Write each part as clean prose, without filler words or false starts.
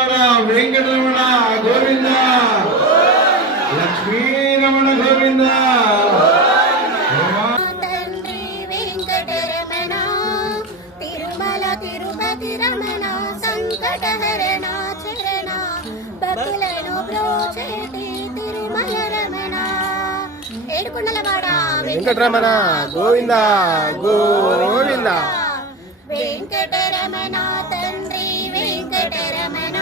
వెంకటరమణ గోవింద, లక్ష్మీరమణ గోవింద. తండ్రి వెంకటరమణ, తిరుమల తిరుపతి రమణ, సంకటహరణ చరణ, భక్తులను బ్రోచేటి తిరుమల రమణ. ఏడుకొండలవాడ వెంకటరమణ గోవింద గోవింద. వెంకటరమణ తండ్రి వెంకటరమణ,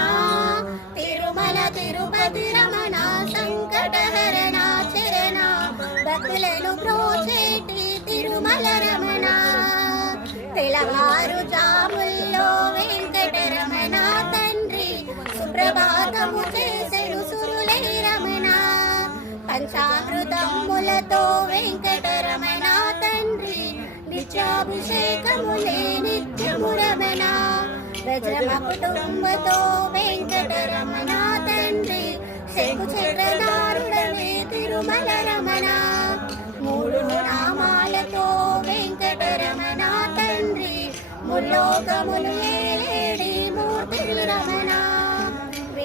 తిరుమల తిరుపతి రమణ, సంకటహరణ చరణ, భక్తులను బ్రోచేటి తిరుమల రమణ. తెల్లవారు జాముల్లో వెంకటరమణ తండ్రి, సుప్రభాతము చేసెను సురులే రమణ. పంచామృతములతో వెంకటరమణ తండ్రి, నిత్యాభిషేకములే నిత్యము రమణ. వజ్రమ కుటుంబతో వెంకటరమణ తండ్రి, శంకు చక్రధారుడనే తిరుమల రమణ. మూడు నామాలతో వెంకటరమణ తండ్రి, ముల్లోకములు ఏలేడి మూర్తి రమణ.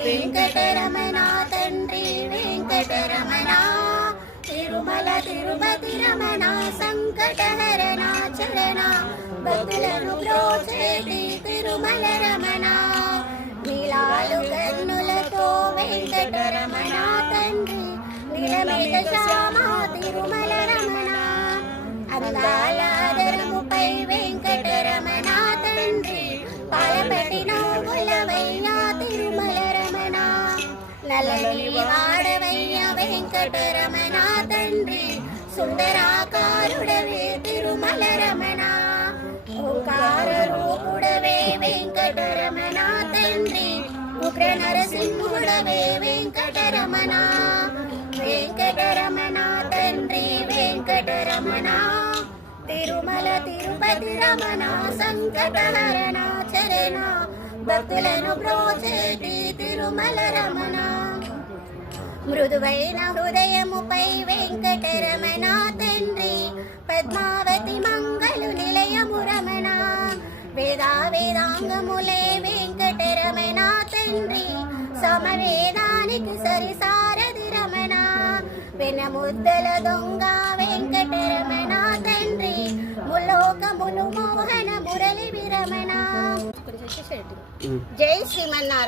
వెంకటరమణ తండ్రి వెంకటరమణ, తిరుమల తిరుపతి రమణ, సంకటహరణ చరణ, భక్తులను బ్రోచేటి తిరుమల రమణ. నీలాలు కన్నులతో వెంకటరమణ తండ్రి, నిలమిత శ్యామ తిరుమల రమణ. అందాల ఆదరముపై వెంకటరమణ తండ్రి, పాలపెట్టిన గులవయ్యా తిరుమల రమణ. నలని వాడవయ్య వెంకటరమణ తండ్రి, సుందరాకారుడవే తిరుమల రమణ. ఓంకార రూపుడవే వెంకటరమణ తండ్రి, ఉగ్ర నరసింహుడవే వెంకటరమణ. వెంకటరమణ తండ్రి వెంకటరమణ, తిరుమల తిరుపతి రమణ, సంకటహరణ చరణ, భక్తులను బ్రోచేటి తిరుమల రమణ. మృదువైన హృదయముపై వెంకటరమణ తండ్రి, పద్మావతి మంగళు నిలయము రమణ. వేదాంగములే వెంకటరమణ తండ్రి, సమవేదానికి సరిసారది రమణ. వెనముద్దల దొంగ వెంకటరమణ తండ్రి, ములోకములు మోహన మురళి విరమణ. జై శ్రీమన్నారాయణ.